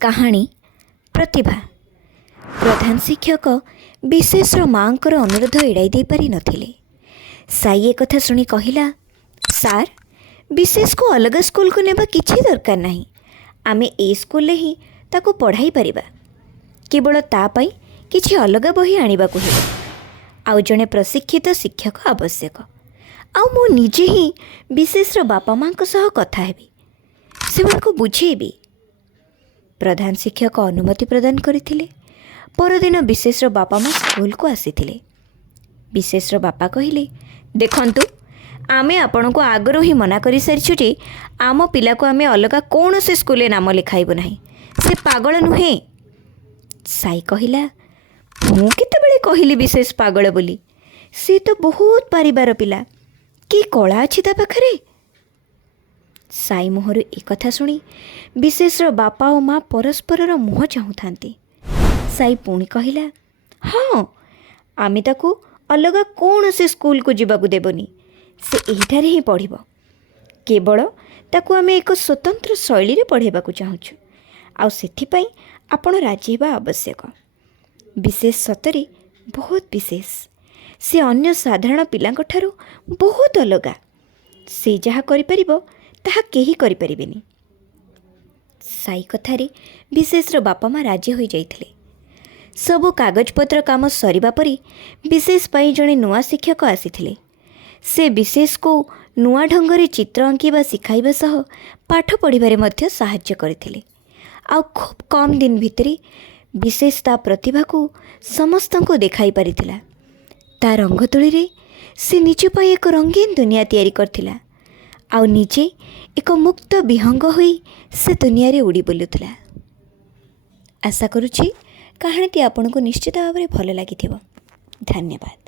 କାହାଣୀ ପ୍ରତିଭା। ପ୍ରଧାନ ଶିକ୍ଷକ ବିଶେଷର ମାଙ୍କର ଅନୁରୋଧ ଏଡ଼ାଇ ଦେଇପାରି ନଥିଲେ। ସାଇ ଏକଥା ଶୁଣି କହିଲା, ସାର୍, ବିଶେଷକୁ ଅଲଗା ସ୍କୁଲକୁ ନେବା କିଛି ଦରକାର ନାହିଁ। ଆମେ ଏ ସ୍କୁଲରେ ହିଁ ତାକୁ ପଢ଼ାଇ ପାରିବା। କେବଳ ତା ପାଇଁ କିଛି ଅଲଗା ବହି ଆଣିବାକୁ ହେବ। ଆଉ ଜଣେ ପ୍ରଶିକ୍ଷିତ ଶିକ୍ଷକ ଆବଶ୍ୟକ। ଆଉ ମୁଁ ନିଜେ ହିଁ ବିଶେଷର ବାପା ମାଙ୍କ ସହ କଥା ହେବି, ସେମାନଙ୍କୁ ବୁଝେଇବି। ପ୍ରଧାନ ଶିକ୍ଷକ ଅନୁମତି ପ୍ରଦାନ କରିଥିଲେ। ପରଦିନ ବିଶେଷର ବାପା ମା ସ୍କୁଲକୁ ଆସିଥିଲେ। ବିଶେଷର ବାପା କହିଲେ, ଦେଖନ୍ତୁ, ଆମେ ଆପଣଙ୍କୁ ଆଗରୁ ହିଁ ମନା କରିସାରିଛୁ ଯେ ଆମ ପିଲାକୁ ଆମେ ଅଲଗା କୌଣସି ସ୍କୁଲରେ ନାମ ଲେଖାଇବୁ ନାହିଁ। ସେ ପାଗଳ ନୁହେଁ। ସାଇ କହିଲା, ମୁଁ କେତେବେଳେ କହିଲି ବିଶେଷ ପାଗଳ ବୋଲି? ସେ ତ ବହୁତ ପାରିବାର ପିଲା। କି କଳା ଅଛି ତା ପାଖରେ? ସାଇ ମୁହଁରୁ ଏକଥା ଶୁଣି ବିଶେଷର ବାପା ଓ ମା ପରସ୍ପରର ମୁହଁ ଚାହୁଁଥାନ୍ତି। ସାଇ ପୁଣି କହିଲା, ହଁ, ଆମେ ତାକୁ ଅଲଗା କୌଣସି ସ୍କୁଲକୁ ଯିବାକୁ ଦେବନି। ସେ ଏହିଠାରେ ହିଁ ପଢ଼ିବ। କେବଳ ତାକୁ ଆମେ ଏକ ସ୍ୱତନ୍ତ୍ର ଶୈଳୀରେ ପଢ଼ାଇବାକୁ ଚାହୁଁଛୁ। ଆଉ ସେଥିପାଇଁ ଆପଣ ରାଜି ହେବା ଆବଶ୍ୟକ। ବିଶେଷ ସତରେ ବହୁତ ବିଶେଷ। ସେ ଅନ୍ୟ ସାଧାରଣ ପିଲାଙ୍କ ଠାରୁ ବହୁତ ଅଲଗା। ସେ ଯାହା କରିପାରିବ ତାହା କେହି କରିପାରିବେନି। ସାଇ କଥାରେ ବିଶେଷର ବାପା ମା ରାଜି ହୋଇଯାଇଥିଲେ। ସବୁ କାଗଜପତ୍ର କାମ ସରିବା ପରେ ବିଶେଷ ପାଇଁ ଜଣେ ନୂଆ ଶିକ୍ଷକ ଆସିଥିଲେ। ସେ ବିଶେଷକୁ ନୂଆ ଢଙ୍ଗରେ ଚିତ୍ର ଆଙ୍କିବା ଶିଖାଇବା ସହ ପାଠ ପଢ଼ିବାରେ ମଧ୍ୟ ସାହାଯ୍ୟ କରିଥିଲେ। ଆଉ ଖୁବ୍ କମ୍ ଦିନ ଭିତରେ ବିଶେଷ ତା ପ୍ରତିଭାକୁ ସମସ୍ତଙ୍କୁ ଦେଖାଇ ପାରିଥିଲା। ତା ରଙ୍ଗତୁଳିରେ ସେ ନିଜ ପାଇଁ ଏକ ରଙ୍ଗୀନ ଦୁନିଆ ତିଆରି କରିଥିଲା। ଆଉ ନିଜେ ଏକ ମୁକ୍ତ ବିହଙ୍ଗ ହୋଇ ସେ ଦୁନିଆରେ ଉଡ଼ି ବୁଲୁଥିଲା। ଆଶା କରୁଛି କାହାଣୀଟି ଆପଣଙ୍କୁ ନିଶ୍ଚିତ ଭାବରେ ଭଲ ଲାଗିଥିବ। ଧନ୍ୟବାଦ।